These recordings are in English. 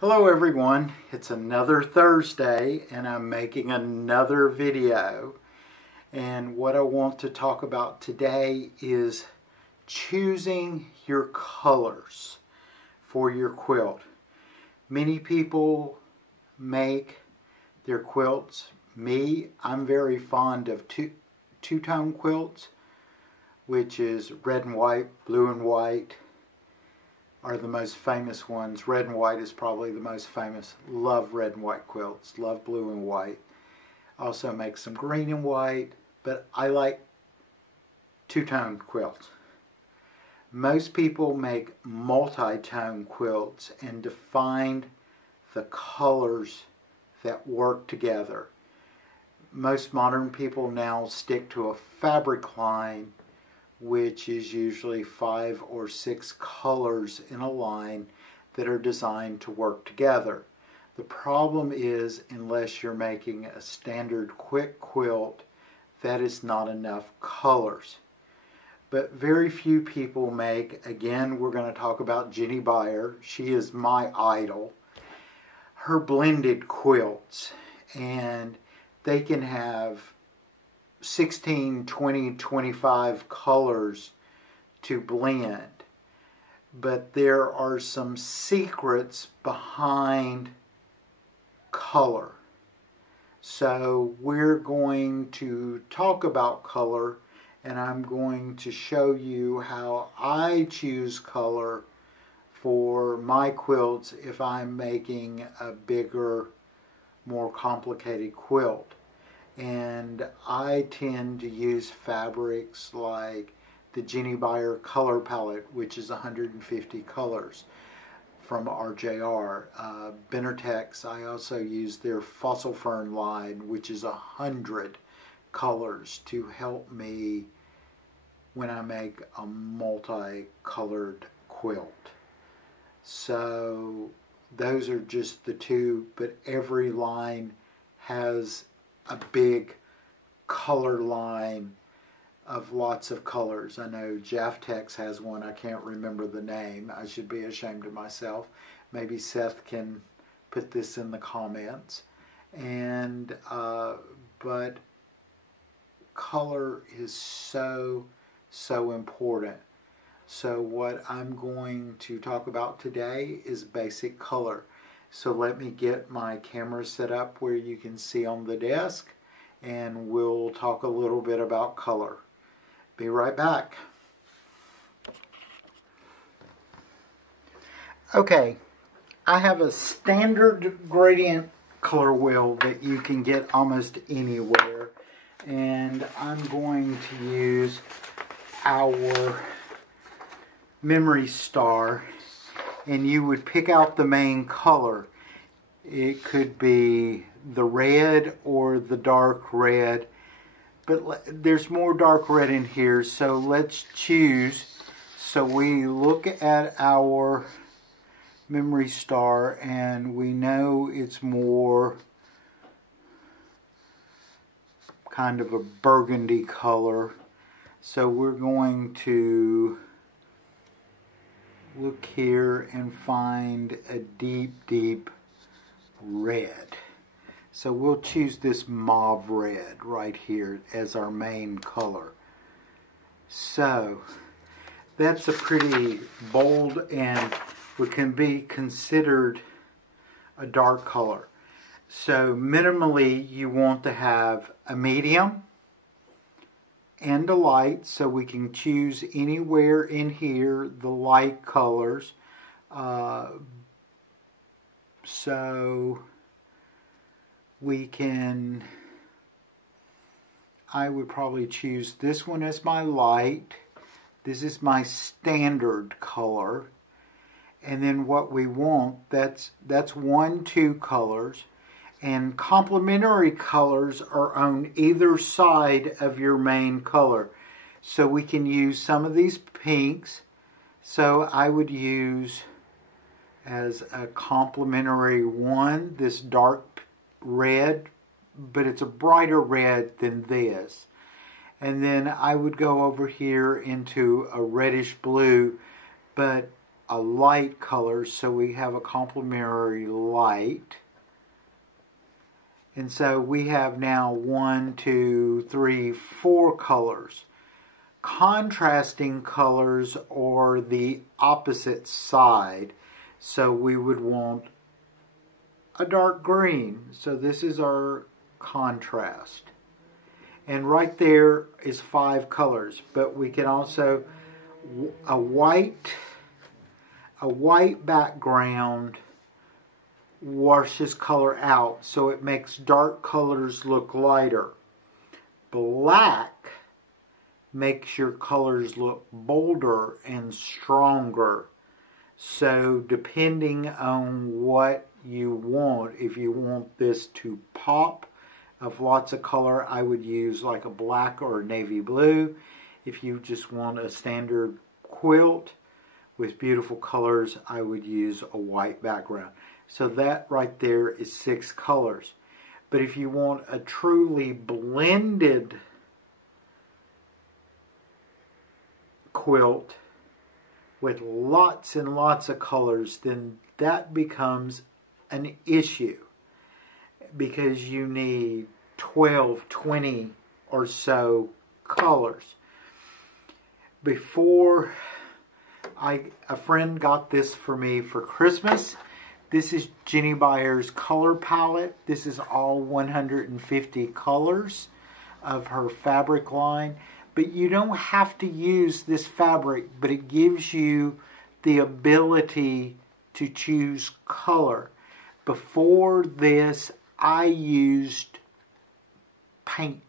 Hello everyone, it's another Thursday and I'm making another video, and what I want to talk about today is choosing your colors for your quilt. Many people make their quilts. I'm very fond of two-tone quilts, which is red and white, blue and white are the most famous ones. Red and white is probably the most famous. Love red and white quilts. Love blue and white. Also make some green and white, but I like two-tone quilts. Most people make multi-tone quilts and define the colors that work together. Most modern people now stick to a fabric line, which is usually 5 or 6 colors in a line that are designed to work together. The problem is, unless you're making a standard quick quilt, that is not enough colors. But very few people make, again, we're going to talk about Jenny Beyer. She is my idol. Her blended quilts, and they can have 16, 20, 25 colors to blend. But there are some secrets behind color. So we're going to talk about color, and I'm going to show you how I choose color for my quilts if I'm making a bigger, more complicated quilt. And I tend to use fabrics like the Jenny Beyer color palette, which is 150 colors from RJR. Benartex, I also use their Fossil Fern line, which is 100 colors to help me when I make a multicolored quilt. So those are just the two, but every line has a big color line of lots of colors. I know Jaftex has one. I can't remember the name. I should be ashamed of myself. Maybe Seth can put this in the comments. And but color is so important. So what I'm going to talk about today is basic color. So let me get my camera set up where you can see on the desk, and we'll talk a little bit about color. Be right back. Okay, I have a standard gradient color wheel that you can get almost anywhere, and I'm going to use our Memory Star. And you would pick out the main color. It could be the red or the dark red, but there's more dark red in here, so let's choose. So we look at our Memory Star and we know it's more kind of a burgundy color, so we're going to look here and find a deep red. So we'll choose this mauve red right here as our main color. So that's a pretty bold and what can be considered a dark color. So minimally you want to have a medium and a light, so we can choose anywhere in here the light colors. So we can, I would probably choose this one as my light. This is my standard color. And then what we want, that's 1, 2 colors. And complementary colors are on either side of your main color. So we can use some of these pinks. So I would use as a complementary one this dark red, but it's a brighter red than this. And then I would go over here into a reddish blue, but a light color, so we have a complementary light. And so we have now 1, 2, 3, 4 colors. Contrasting colors are the opposite side. So we would want a dark green. So this is our contrast. And right there is 5 colors. But we can also, a white background washes color out, so it makes dark colors look lighter. Black makes your colors look bolder and stronger. So depending on what you want, if you want this to pop of lots of color, I would use like a black or a navy blue. If you just want a standard quilt with beautiful colors, I would use a white background. So that right there is 6 colors. But if you want a truly blended quilt with lots and lots of colors, then that becomes an issue, because you need 12, 20 or so colors. Before, a friend got this for me for Christmas. This is Jenny Byer's color palette. This is all 150 colors of her fabric line. But you don't have to use this fabric, but it gives you the ability to choose color. Before this, I used paint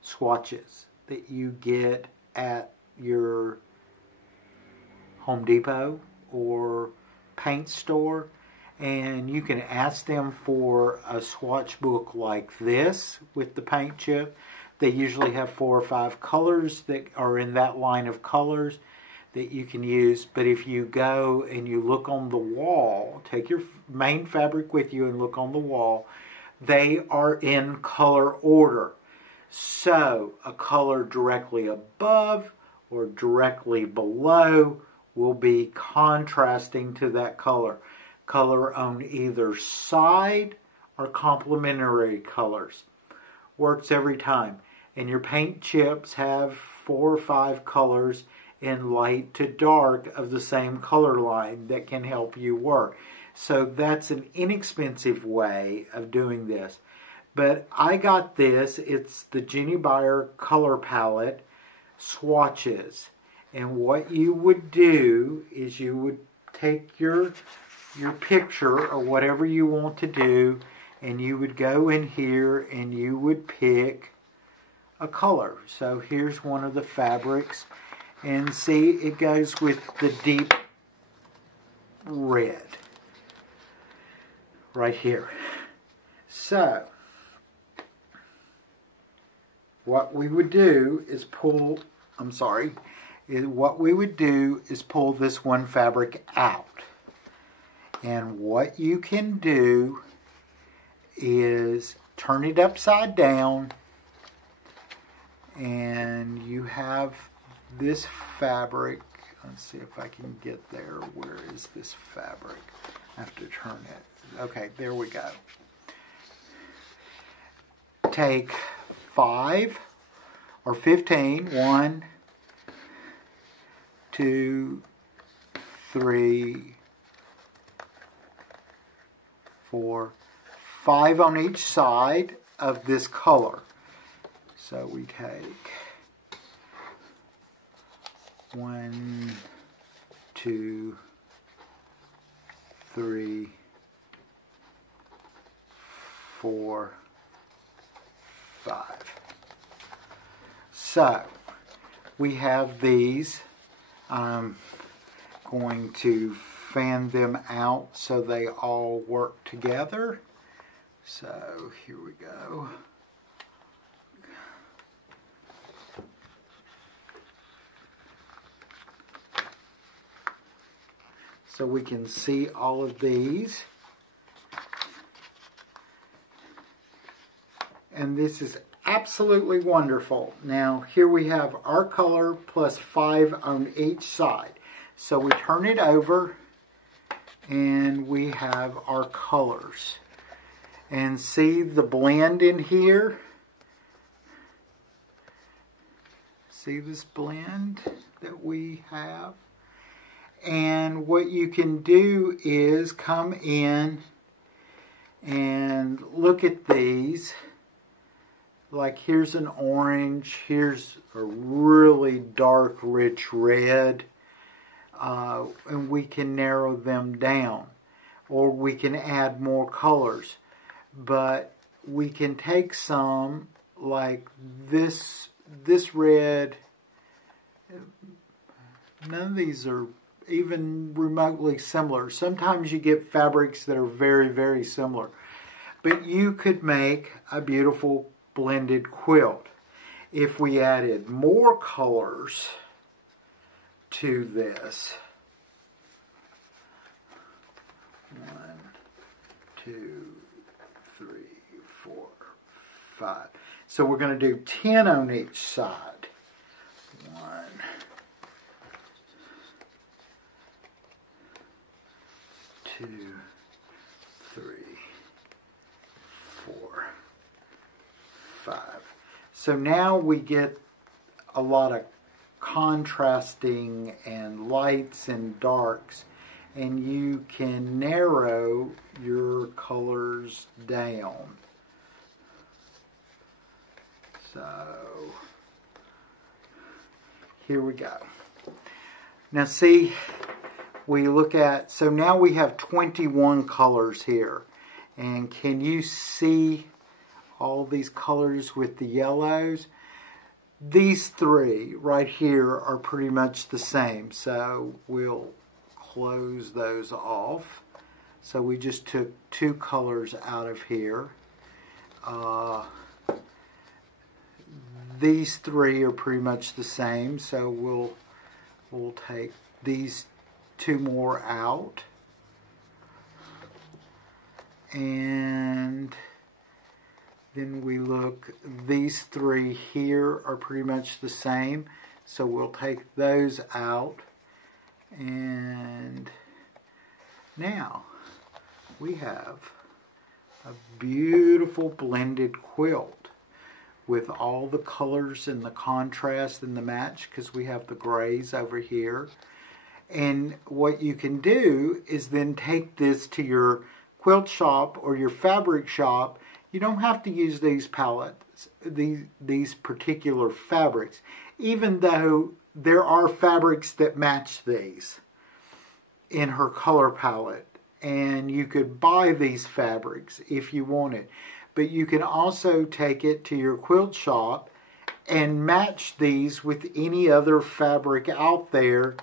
swatches that you get at your Home Depot or paint store, and you can ask them for a swatch book like this with the paint chip. They usually have 4 or 5 colors that are in that line of colors that you can use. But if you go and you look on the wall, take your main fabric with you and look on the wall, they are in color order. So a color directly above or directly below will be contrasting to that color. Color on either side are complementary colors. Works every time. And your paint chips have 4 or 5 colors in light to dark of the same color line that can help you work. So that's an inexpensive way of doing this. But I got this. It's the Jenny Byer color palette swatches. And what you would do is you would take your picture or whatever you want to do, and you would go in here and you would pick a color. So here's one of the fabrics, and see, it goes with the deep red right here. So what we would do is pull, what we would do is pull this one fabric out. And what you can do is turn it upside down, and you have this fabric. Let's see if I can get there. Where is this fabric? I have to turn it. Okay, there we go. Take 5 or 15. 1, 2, 3, 4, 5 on each side of this color. So we take 1, 2, 3, 4, 5. So we have these. I'm going to fan them out so they all work together. So here we go. So we can see all of these. And this is absolutely wonderful. Now here we have our color plus 5 on each side. So we turn it over and we have our colors. And see the blend in here? See this blend that we have? And what you can do is come in and look at these. Like here's an orange, here's a really dark, rich red. And we can narrow them down. Or we can add more colors. But we can take some like this red. None of these are even remotely similar. Sometimes you get fabrics that are very, very similar. But you could make a beautiful blended quilt if we added more colors to this. 1, 2, 3, 4, 5. So we're going to do 10 on each side. 1, 2, 3, 4, 5. So now we get a lot of contrasting and lights and darks, and you can narrow your colors down. So here we go. Now see, we look at, so now we have 21 colors here. And can you see all these colors with the yellows? These three right here are pretty much the same. So we'll close those off. So we just took 2 colors out of here. These 3 are pretty much the same. So we'll take these 2 more out. And then we look, these 3 here are pretty much the same. So we'll take those out. And now we have a beautiful blended quilt with all the colors and the contrast and the match, because we have the grays over here. And what you can do is then take this to your quilt shop or your fabric shop. You don't have to use these palettes, these particular fabrics, even though there are fabrics that match these in her color palette. And you could buy these fabrics if you wanted. But you can also take it to your quilt shop and match these with any other fabric out there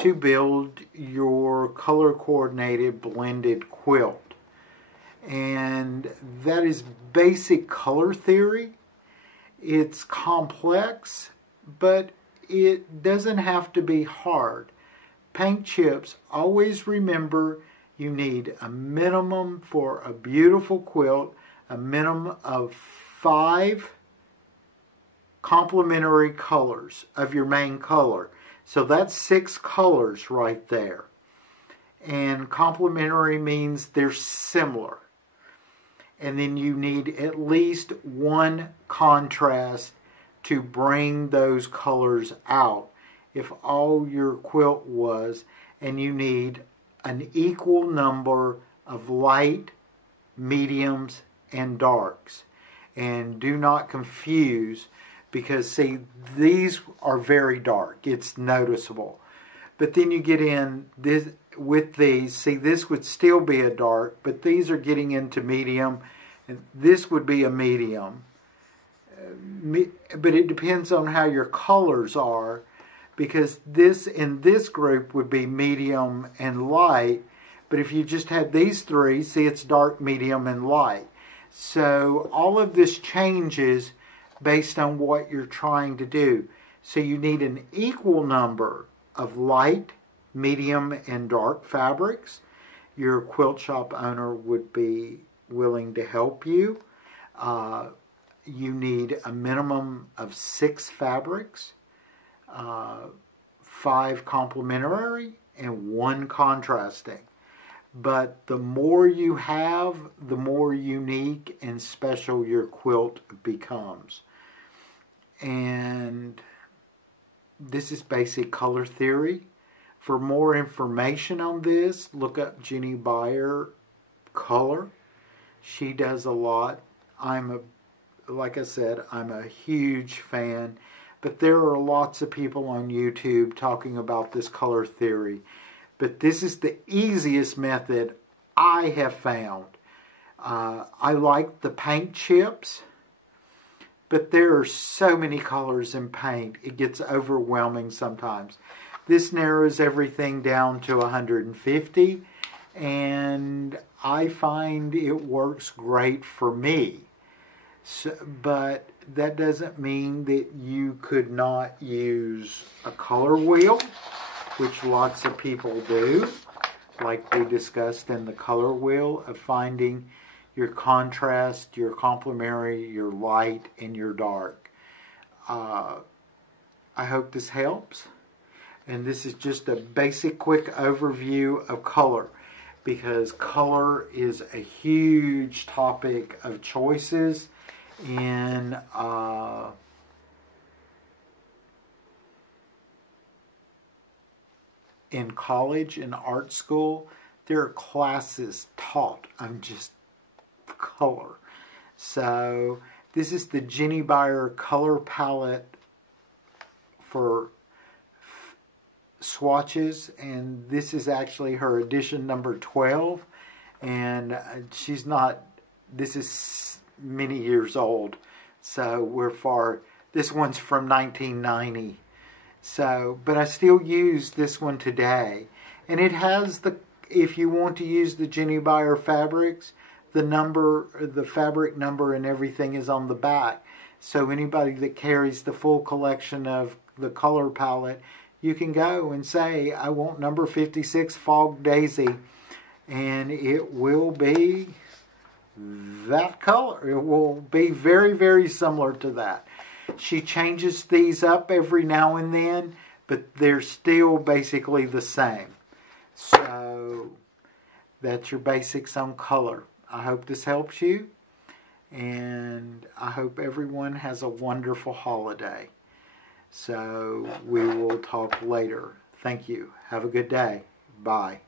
to build your color coordinated blended quilt. And that is basic color theory. It's complex, but it doesn't have to be hard. Paint chips, always remember you need a minimum for a beautiful quilt, a minimum of 5 complementary colors of your main color. So that's 6 colors right there. And complementary means they're similar. And then you need at least 1 contrast to bring those colors out if all your quilt was. And you need an equal number of light, mediums, and darks. And do not confuse, because see, these are very dark. It's noticeable. But then you get in this with these. See, this would still be a dark, but these are getting into medium, and this would be a medium. But it depends on how your colors are, because this in this group would be medium and light. But if you just had these 3, see, it's dark, medium, and light. So all of this changes based on what you're trying to do. So you need an equal number of light, medium, and dark fabrics. Your quilt shop owner would be willing to help you. You need a minimum of 6 fabrics, 5 complementary, and one contrasting. But the more you have, the more unique and special your quilt becomes. And this is basic color theory. For more information on this, look up Jenny Beyer Color. She does a lot. Like I said, I'm a huge fan. But there are lots of people on YouTube talking about this color theory. But this is the easiest method I have found. I like the paint chips, but there are so many colors in paint, it gets overwhelming sometimes. This narrows everything down to 150, and I find it works great for me. So, but that doesn't mean that you could not use a color wheel, which lots of people do, like we discussed in the color wheel of finding your contrast, your complementary, your light, and your dark. I hope this helps. And this is just a basic quick overview of color, because color is a huge topic of choices in college, in art school. There are classes taught on just color. So this is the Jenny Beyer color palette for swatches, and this is actually her edition number 12, and this is many years old, so this one's from 1990. So, but I still use this one today. And it has if you want to use the Jenny Beyer fabrics, the fabric number and everything is on the back. So anybody that carries the full collection of the color palette, you can go and say, I want number 56 Fog Daisy. And it will be that color. It will be very, very similar to that. She changes these up every now and then, but they're still basically the same. So that's your basics on color. I hope this helps you, and I hope everyone has a wonderful holiday. So we will talk later. Thank you. Have a good day. Bye.